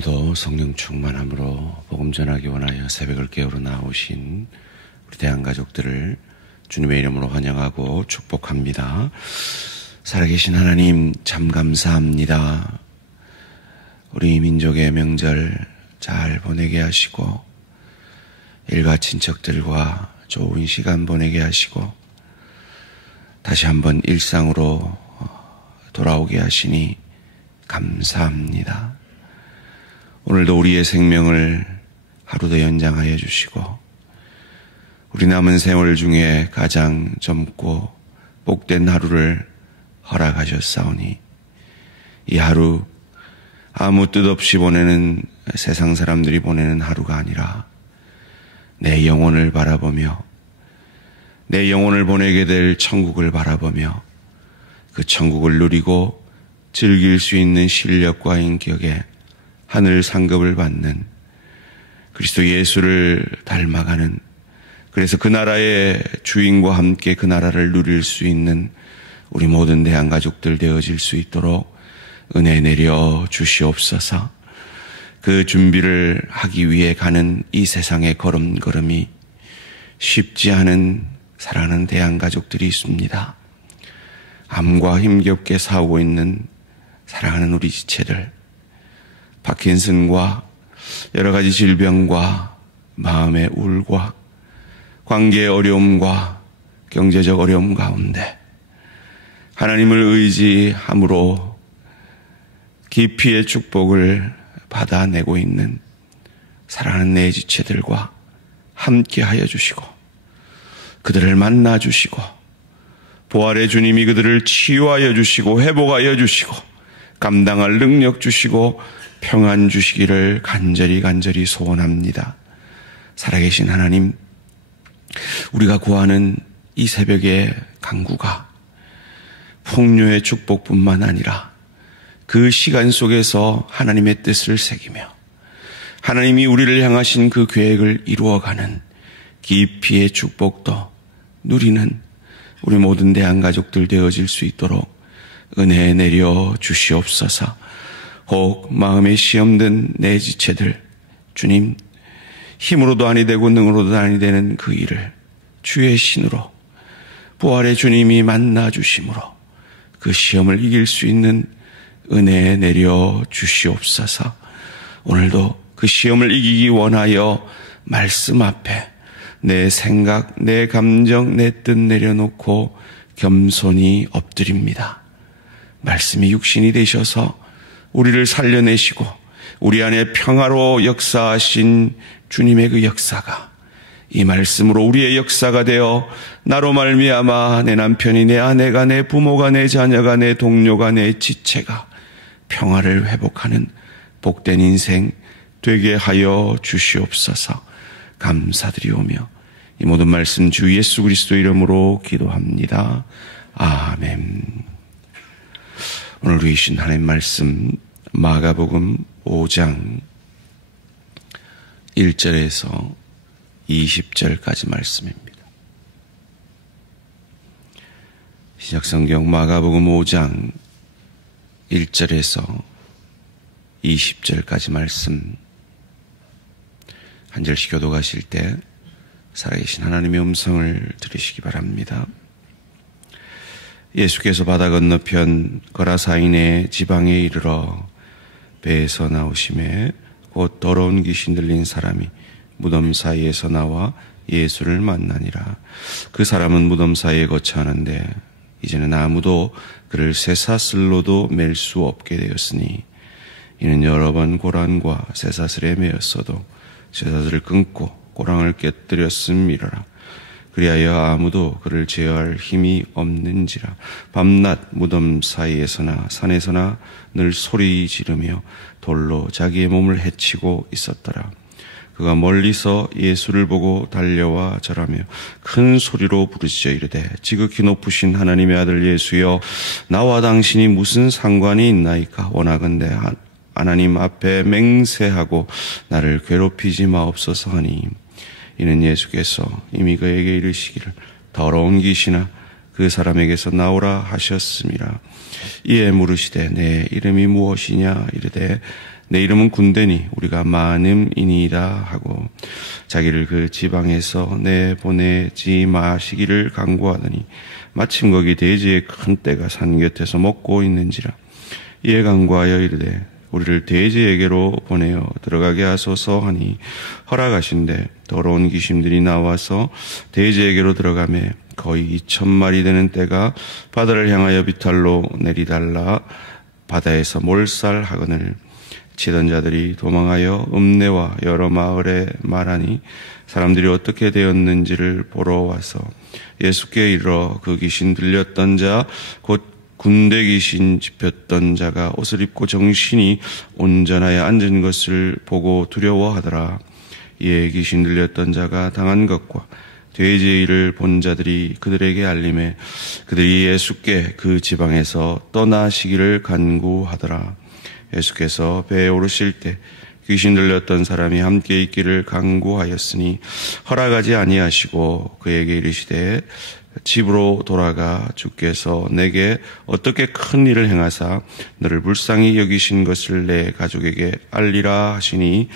오늘도 성령 충만함으로 복음 전하기 원하여 새벽을 깨우러 나오신 우리 대한가족들을 주님의 이름으로 환영하고 축복합니다. 살아계신 하나님 참 감사합니다. 우리 민족의 명절 잘 보내게 하시고 일가 친척들과 좋은 시간 보내게 하시고 다시 한번 일상으로 돌아오게 하시니 감사합니다. 오늘도 우리의 생명을 하루 더 연장하여 주시고 우리 남은 세월 중에 가장 젊고 복된 하루를 허락하셨사오니 이 하루 아무 뜻 없이 보내는 세상 사람들이 보내는 하루가 아니라 내 영혼을 바라보며 내 영혼을 보내게 될 천국을 바라보며 그 천국을 누리고 즐길 수 있는 실력과 인격에 하늘 상급을 받는 그리스도 예수를 닮아가는, 그래서 그 나라의 주인과 함께 그 나라를 누릴 수 있는 우리 모든 대한가족들 되어질 수 있도록 은혜 내려 주시옵소서. 그 준비를 하기 위해 가는 이 세상의 걸음걸음이 쉽지 않은 사랑하는 대한가족들이 있습니다. 암과 힘겹게 싸우고 있는 사랑하는 우리 지체들, 파킨슨과 여러 가지 질병과 마음의 울과 관계의 어려움과 경제적 어려움 가운데 하나님을 의지함으로 깊이의 축복을 받아내고 있는 사랑하는 내 지체들과 함께하여 주시고 그들을 만나 주시고 부활의 주님이 그들을 치유하여 주시고 회복하여 주시고 감당할 능력 주시고 평안 주시기를 간절히 소원합니다. 살아계신 하나님, 우리가 구하는 이 새벽의 간구가 풍요의 축복뿐만 아니라 그 시간 속에서 하나님의 뜻을 새기며 하나님이 우리를 향하신 그 계획을 이루어가는 깊이의 축복도 누리는 우리 모든 대한가족들 되어질 수 있도록 은혜 내려 주시옵소서. 혹 마음에 시험든 내 지체들, 주님, 힘으로도 아니 되고 능으로도 아니 되는 그 일을 주의 신으로 부활의 주님이 만나 주심으로 그 시험을 이길 수 있는 은혜 내려 주시옵소서. 오늘도 그 시험을 이기기 원하여 말씀 앞에 내 생각, 내 감정, 내 뜻 내려놓고 겸손히 엎드립니다. 말씀이 육신이 되셔서 우리를 살려내시고 우리 안에 평화로 역사하신 주님의 그 역사가 이 말씀으로 우리의 역사가 되어 나로 말미암아 내 남편이, 내 아내가, 내 부모가, 내 자녀가, 내 동료가, 내 지체가 평화를 회복하는 복된 인생 되게 하여 주시옵소서. 감사드리오며 이 모든 말씀 주 예수 그리스도 이름으로 기도합니다. 아멘. 오늘 주신 하나님 말씀 마가복음 5장 1절에서 20절까지 말씀입니다. 신약성경 마가복음 5장 1절에서 20절까지 말씀 한 절씩 교독하실 때 살아계신 하나님의 음성을 들으시기 바랍니다. 예수께서 바다 건너편 거라사인의 지방에 이르러 배에서 나오심에 곧 더러운 귀신 들린 사람이 무덤 사이에서 나와 예수를 만나니라. 그 사람은 무덤 사이에 거처하는데 이제는 아무도 그를 쇠사슬로도 맬 수 없게 되었으니 이는 여러 번 고란과 쇠사슬에 매였어도 쇠사슬을 끊고 고랑을 깨뜨렸음이로라. 그리하여 아무도 그를 제어할 힘이 없는지라. 밤낮 무덤 사이에서나 산에서나 늘 소리 지르며 돌로 자기의 몸을 해치고 있었더라. 그가 멀리서 예수를 보고 달려와 절하며 큰 소리로 부르짖어 이르되 지극히 높으신 하나님의 아들 예수여, 나와 당신이 무슨 상관이 있나이까? 원하건대 하나님 앞에 맹세하고 나를 괴롭히지 마옵소서 하니, 이는 예수께서 이미 그에게 이르시기를 더러운 귀신아 그 사람에게서 나오라 하셨음이라. 이에 물으시되 내 이름이 무엇이냐 이르되 내 이름은 군대니 우리가 많음이니이다 하고 자기를 그 지방에서 내보내지 마시기를 간구하더니 마침 거기 돼지의 큰 떼가 산 곁에서 먹고 있는지라. 이에 간구하여 이르되 우리를 돼지에게로 보내어 들어가게 하소서 하니 허락하신대 더러운 귀신들이 나와서 돼지에게로 들어가매 거의 2,000마리 되는 떼가 바다를 향하여 비탈로 내리달라 바다에서 몰살하거늘 치던 자들이 도망하여 읍내와 여러 마을에 말하니 사람들이 어떻게 되었는지를 보러 와서 예수께 이르러 그 귀신 들렸던 자 곧 군대 귀신 집혔던 자가 옷을 입고 정신이 온전하여 앉은 것을 보고 두려워하더라. 이에 귀신 들렸던 자가 당한 것과 돼지의 일을 본 자들이 그들에게 알림해 그들이 예수께 그 지방에서 떠나시기를 간구하더라. 예수께서 배에 오르실 때 귀신 들렸던 사람이 함께 있기를 간구하였으니 허락하지 아니하시고 그에게 이르시되 집으로 돌아가 주께서 내게 어떻게 큰 일을 행하사 너를 불쌍히 여기신 것을 내 가족에게 알리라 하시니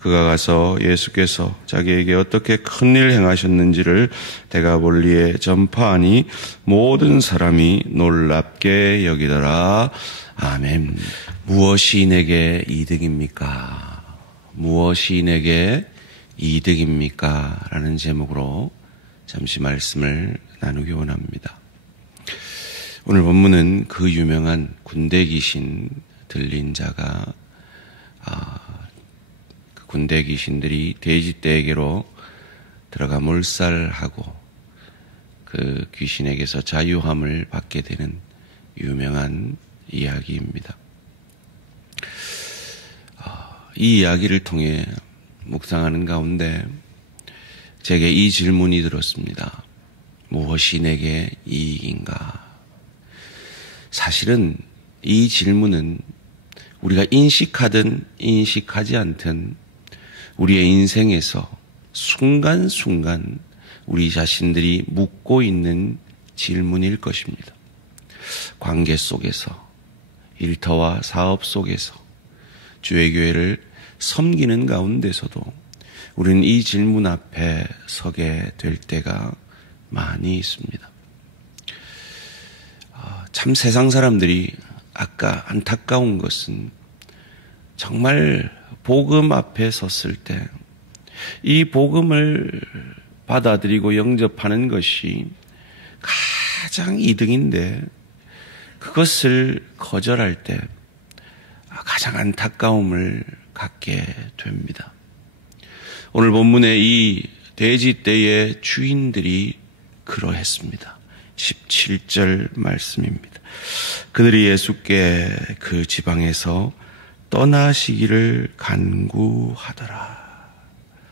그가 가서 예수께서 자기에게 어떻게 큰 일을 행하셨는지를 대가볼리에 전파하니 모든 사람이 놀랍게 여기더라. 아멘. 무엇이 내게 이득입니까? 무엇이 내게 이득입니까? 라는 제목으로 잠시 말씀을 나누기 원합니다. 오늘 본문은 그 유명한 군대 귀신 들린 자가 그 군대 귀신들이 돼지떼에게로 들어가 몰살하고 그 귀신에게서 자유함을 받게 되는 유명한 이야기입니다. 이 이야기를 통해 묵상하는 가운데 제게 이 질문이 들었습니다. 무엇이 내게 이익인가? 사실은 이 질문은 우리가 인식하든 인식하지 않든 우리의 인생에서 순간순간 우리 자신들이 묻고 있는 질문일 것입니다. 관계 속에서, 일터와 사업 속에서, 주의 교회를 섬기는 가운데서도 우리는 이 질문 앞에 서게 될 때가 많이 있습니다. 참 세상 사람들이 아까 안타까운 것은 정말 복음 앞에 섰을 때 이 복음을 받아들이고 영접하는 것이 가장 이득인데 그것을 거절할 때 가장 안타까움을 갖게 됩니다. 오늘 본문의 이 돼지떼의 주인들이 그러했습니다. 17절 말씀입니다. 그들이 예수께 그 지방에서 떠나시기를 간구하더라.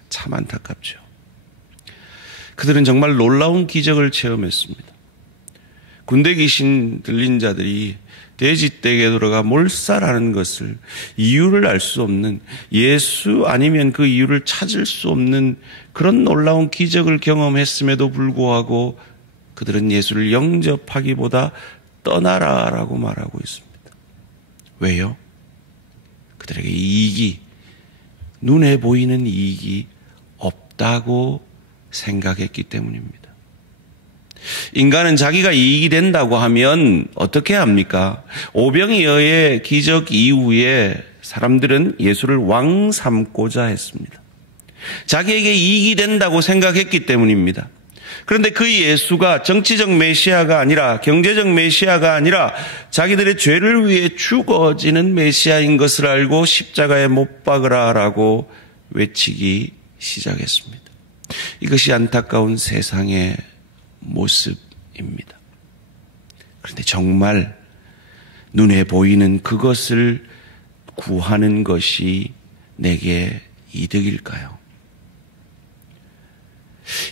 참 안타깝죠. 그들은 정말 놀라운 기적을 체험했습니다. 군대 귀신 들린 자들이 돼지떼에게 들어가 몰살하는 것을 이유를 알 수 없는, 예수 아니면 그 이유를 찾을 수 없는 그런 놀라운 기적을 경험했음에도 불구하고 그들은 예수를 영접하기보다 떠나라라고 말하고 있습니다. 왜요? 그들에게 이익이, 눈에 보이는 이익이 없다고 생각했기 때문입니다. 인간은 자기가 이익이 된다고 하면 어떻게 합니까? 오병이어의 기적 이후에 사람들은 예수를 왕 삼고자 했습니다. 자기에게 이익이 된다고 생각했기 때문입니다. 그런데 그 예수가 정치적 메시아가 아니라, 경제적 메시아가 아니라 자기들의 죄를 위해 죽어지는 메시아인 것을 알고 십자가에 못 박으라라고 외치기 시작했습니다. 이것이 안타까운 세상의 모습입니다. 그런데 정말 눈에 보이는 그것을 구하는 것이 내게 이득일까요?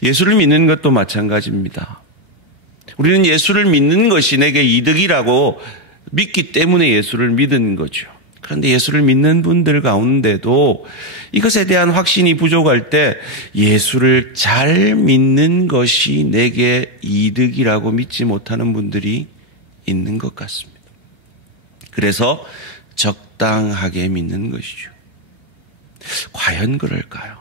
예수를 믿는 것도 마찬가지입니다. 우리는 예수를 믿는 것이 내게 이득이라고 믿기 때문에 예수를 믿은 거죠. 그런데 예수를 믿는 분들 가운데도 이것에 대한 확신이 부족할 때 예수를 잘 믿는 것이 내게 이득이라고 믿지 못하는 분들이 있는 것 같습니다. 그래서 적당하게 믿는 것이죠. 과연 그럴까요?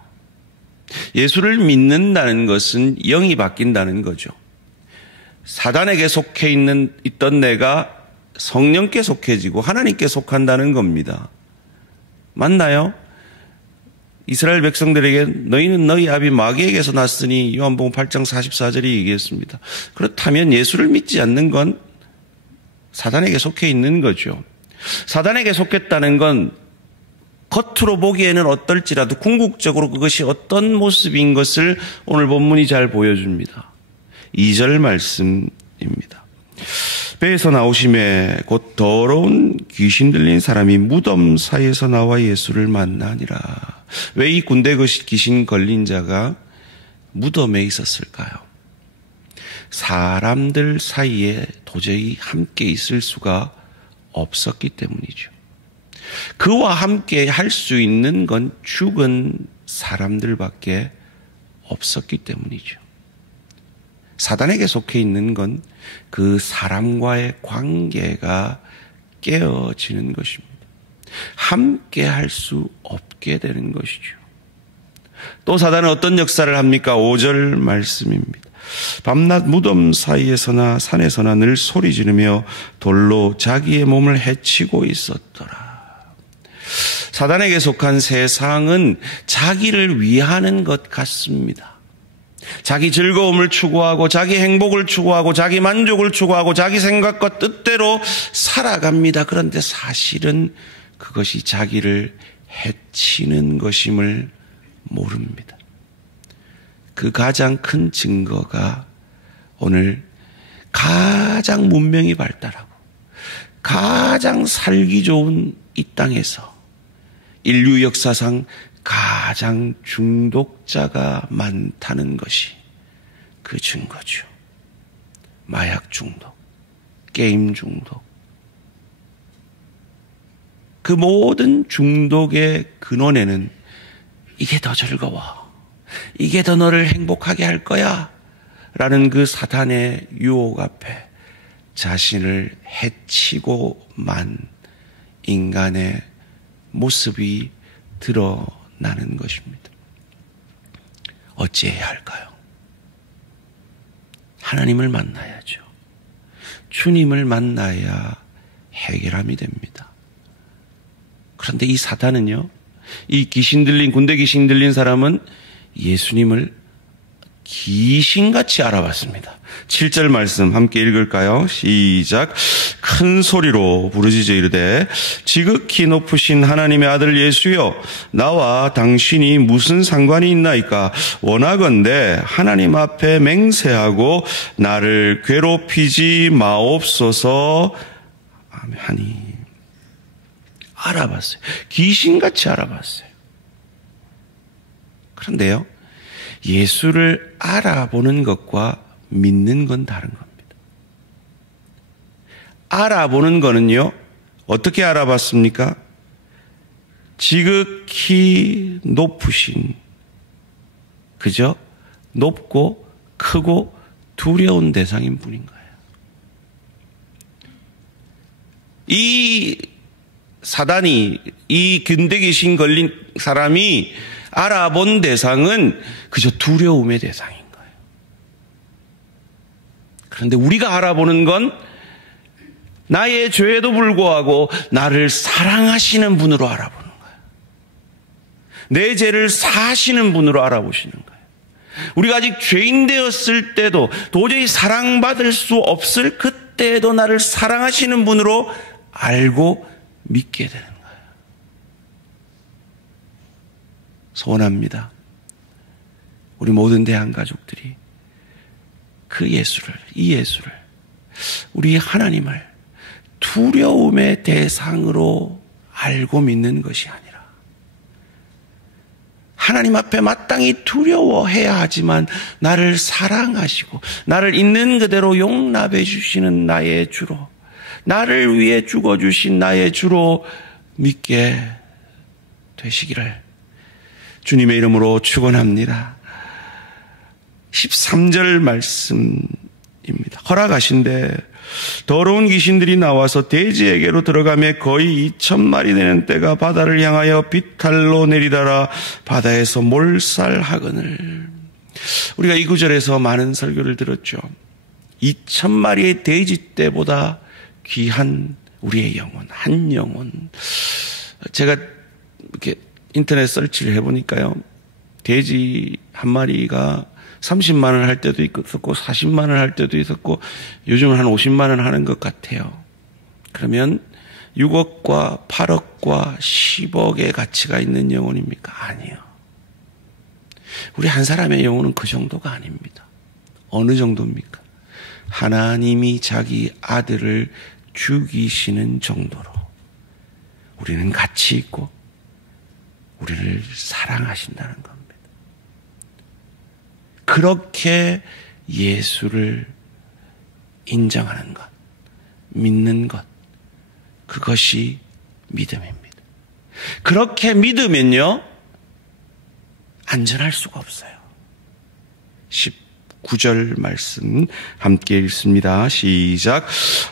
예수를 믿는다는 것은 영이 바뀐다는 거죠. 사단에게 속해 있던 내가 성령께 속해지고 하나님께 속한다는 겁니다. 맞나요? 이스라엘 백성들에게 너희는 너희 아비 마귀에게서 났으니 요한복음 8장 44절이 얘기했습니다. 그렇다면 예수를 믿지 않는 건 사단에게 속해 있는 거죠. 사단에게 속했다는 건 겉으로 보기에는 어떨지라도 궁극적으로 그것이 어떤 모습인 것을 오늘 본문이 잘 보여줍니다. 2절 말씀입니다. 배에서 나오심에 곧 더러운 귀신 들린 사람이 무덤 사이에서 나와 예수를 만나니라. 왜 이 군대 귀신 걸린 자가 무덤에 있었을까요? 사람들 사이에 도저히 함께 있을 수가 없었기 때문이죠. 그와 함께 할 수 있는 건 죽은 사람들밖에 없었기 때문이죠. 사단에게 속해 있는 건 그 사람과의 관계가 깨어지는 것입니다. 함께 할 수 없게 되는 것이죠. 또 사단은 어떤 역사를 합니까? 5절 말씀입니다. 밤낮 무덤 사이에서나 산에서나 늘 소리 지르며 돌로 자기의 몸을 해치고 있었더라. 사단에게 속한 세상은 자기를 위하는 것 같습니다. 자기 즐거움을 추구하고 자기 행복을 추구하고 자기 만족을 추구하고 자기 생각과 뜻대로 살아갑니다. 그런데 사실은 그것이 자기를 해치는 것임을 모릅니다. 그 가장 큰 증거가 오늘 가장 문명이 발달하고 가장 살기 좋은 이 땅에서 인류 역사상 가장 중독자가 많다는 것이 그 증거죠. 마약 중독, 게임 중독. 그 모든 중독의 근원에는 이게 더 즐거워, 이게 더 너를 행복하게 할 거야 라는 그 사탄의 유혹 앞에 자신을 해치고만 인간의 모습이 드러나는 것입니다. 어찌해야 할까요? 하나님을 만나야죠. 주님을 만나야 해결함이 됩니다. 그런데 이 사탄은요, 이 군대 귀신 들린 사람은 예수님을 귀신같이 알아봤습니다. 7절 말씀 함께 읽을까요? 시작. 큰 소리로 부르짖어 이르되 지극히 높으신 하나님의 아들 예수여, 나와 당신이 무슨 상관이 있나이까? 원하건대 하나님 앞에 맹세하고 나를 괴롭히지 마옵소서 하니. 알아봤어요. 귀신같이 알아봤어요. 그런데요, 예수를 알아보는 것과 믿는 건 다른 겁니다. 알아보는 거는요, 어떻게 알아봤습니까? 지극히 높으신, 그죠? 높고 크고 두려운 대상인 분인 거예요. 이 사단이, 이 군대 귀신 걸린 사람이 알아본 대상은 그저 두려움의 대상인 거예요. 그런데 우리가 알아보는 건 나의 죄에도 불구하고 나를 사랑하시는 분으로 알아보는 거예요. 내 죄를 사하시는 분으로 알아보시는 거예요. 우리가 아직 죄인 되었을 때도 도저히 사랑받을 수 없을 그때에도 나를 사랑하시는 분으로 알고 믿게 되는 거예요. 소원합니다. 우리 모든 대한가족들이 이 예수를, 우리 하나님을 두려움의 대상으로 알고 믿는 것이 아니라 하나님 앞에 마땅히 두려워해야 하지만 나를 사랑하시고 나를 있는 그대로 용납해 주시는 나의 주로, 나를 위해 죽어주신 나의 주로 믿게 되시기를 주님의 이름으로 축원합니다. 13절 말씀입니다. 허락하신데 더러운 귀신들이 나와서 돼지에게로 들어가며 거의 2,000마리 되는 떼가 바다를 향하여 비탈로 내리다라 바다에서 몰살하거늘. 우리가 이 구절에서 많은 설교를 들었죠. 2,000마리의 돼지떼보다 귀한 우리의 영혼, 한 영혼. 제가 이렇게 인터넷 서치를 해보니까요, 돼지 한 마리가 30만 원 할 때도 있었고 40만 원 할 때도 있었고 요즘은 한 50만 원 하는 것 같아요. 그러면 6억과 8억과 10억의 가치가 있는 영혼입니까? 아니요. 우리 한 사람의 영혼은 그 정도가 아닙니다. 어느 정도입니까? 하나님이 자기 아들을 죽이시는 정도로 우리는 가치 있고 우리를 사랑하신다는 겁니다. 그렇게 예수를 인정하는 것, 믿는 것, 그것이 믿음입니다. 그렇게 믿으면요, 안전할 수가 없어요. 19절 말씀 함께 읽습니다. 시작.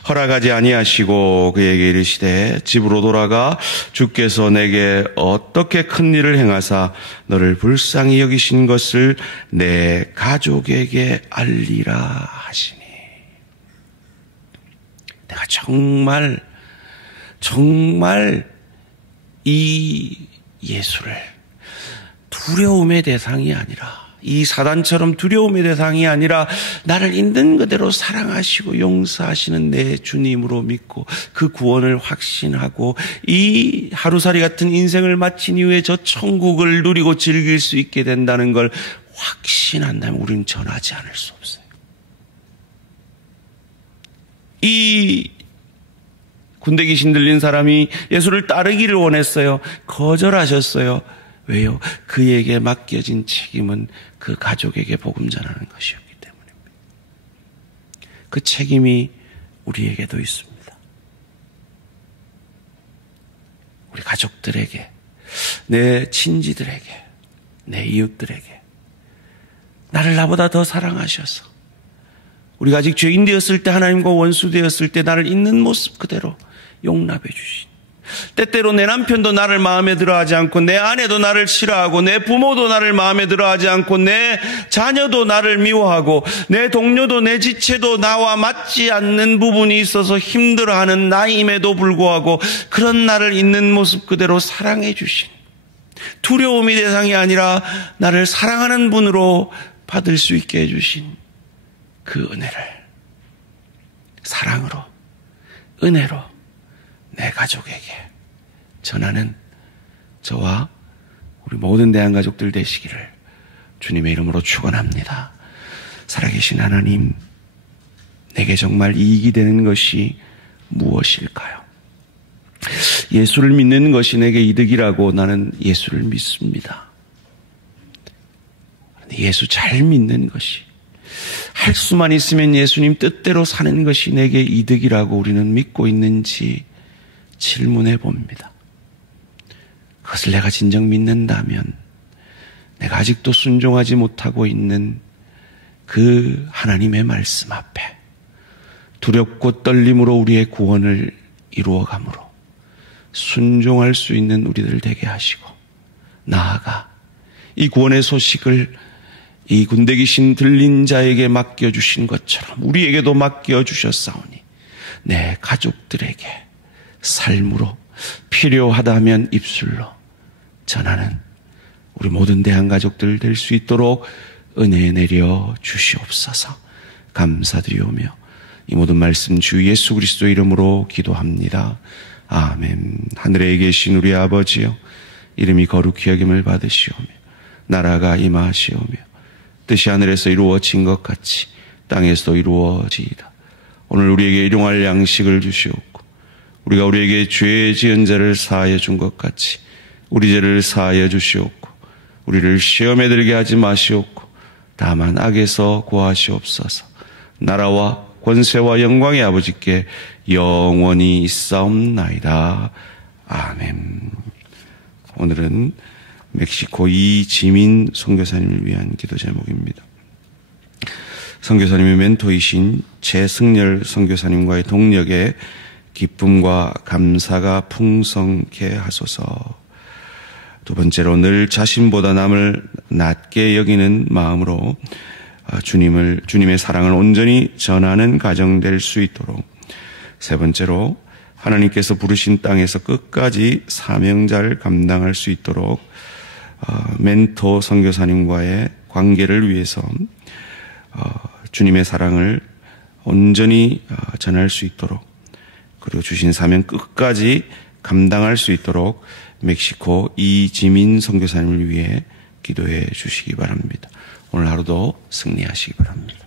허락하지 아니하시고 그에게 이르시되 집으로 돌아가 주께서 내게 어떻게 큰 일을 행하사 너를 불쌍히 여기신 것을 내 가족에게 알리라 하시니. 내가 정말 이 예수를 두려움의 대상이 아니라, 이 사단처럼 두려움의 대상이 아니라 나를 있는 그대로 사랑하시고 용서하시는 내 주님으로 믿고 그 구원을 확신하고 이 하루살이 같은 인생을 마친 이후에 저 천국을 누리고 즐길 수 있게 된다는 걸 확신한다면 우리는 전하지 않을 수 없어요. 이 군대 귀신 들린 사람이 예수를 따르기를 원했어요. 거절하셨어요. 왜요? 그에게 맡겨진 책임은 그 가족에게 복음 전하는 것이었기 때문입니다. 그 책임이 우리에게도 있습니다. 우리 가족들에게, 내 친지들에게, 내 이웃들에게 나를 나보다 더 사랑하셔서 우리가 아직 죄인 되었을 때, 하나님과 원수 되었을 때 나를 있는 모습 그대로 용납해 주신, 때때로 내 남편도 나를 마음에 들어하지 않고 내 아내도 나를 싫어하고 내 부모도 나를 마음에 들어하지 않고 내 자녀도 나를 미워하고 내 동료도 내 지체도 나와 맞지 않는 부분이 있어서 힘들어하는 나임에도 불구하고 그런 나를 있는 모습 그대로 사랑해 주신, 두려움이 대상이 아니라 나를 사랑하는 분으로 받을 수 있게 해주신 그 은혜를 사랑으로, 은혜로 내 가족에게 전하는 저와 우리 모든 대한가족들 되시기를 주님의 이름으로 축원합니다. 살아계신 하나님, 내게 정말 이익이 되는 것이 무엇일까요? 예수를 믿는 것이 내게 이득이라고 나는 예수를 믿습니다. 예수 잘 믿는 것이, 할 수만 있으면 예수님 뜻대로 사는 것이 내게 이득이라고 우리는 믿고 있는지 질문해 봅니다. 그것을 내가 진정 믿는다면 내가 아직도 순종하지 못하고 있는 그 하나님의 말씀 앞에 두렵고 떨림으로 우리의 구원을 이루어가므로 순종할 수 있는 우리들 되게 하시고, 나아가 이 구원의 소식을 이 군대 귀신 들린 자에게 맡겨주신 것처럼 우리에게도 맡겨주셨사오니 내 가족들에게 삶으로, 필요하다면 입술로 전하는 우리 모든 대한가족들 될 수 있도록 은혜 내려 주시옵소서. 감사드리오며 이 모든 말씀 주 예수 그리스도 이름으로 기도합니다. 아멘. 하늘에 계신 우리 아버지여, 이름이 거룩히 여김을 받으시오며 나라가 임하시오며 뜻이 하늘에서 이루어진 것 같이 땅에서 이루어지이다. 오늘 우리에게 일용할 양식을 주시옵고 우리가 우리에게 죄 지은 자를 사하여 준 것 같이 우리 죄를 사하여 주시옵고 우리를 시험에 들게 하지 마시옵고 다만 악에서 구하시옵소서. 나라와 권세와 영광의 아버지께 영원히 있사옵나이다. 아멘. 오늘은 멕시코 이지민 선교사님을 위한 기도 제목입니다. 선교사님의 멘토이신 최승열 선교사님과의 동력에 기쁨과 감사가 풍성케 하소서. 두 번째로 늘 자신보다 남을 낮게 여기는 마음으로 주님의 사랑을 온전히 전하는 가정 될 수 있도록. 세 번째로 하나님께서 부르신 땅에서 끝까지 사명자를 감당할 수 있도록 멘토 선교사님과의 관계를 위해서 주님의 사랑을 온전히 전할 수 있도록, 그리고 주신 사명 끝까지 감당할 수 있도록 멕시코 이지민 선교사님을 위해 기도해 주시기 바랍니다. 오늘 하루도 승리하시기 바랍니다.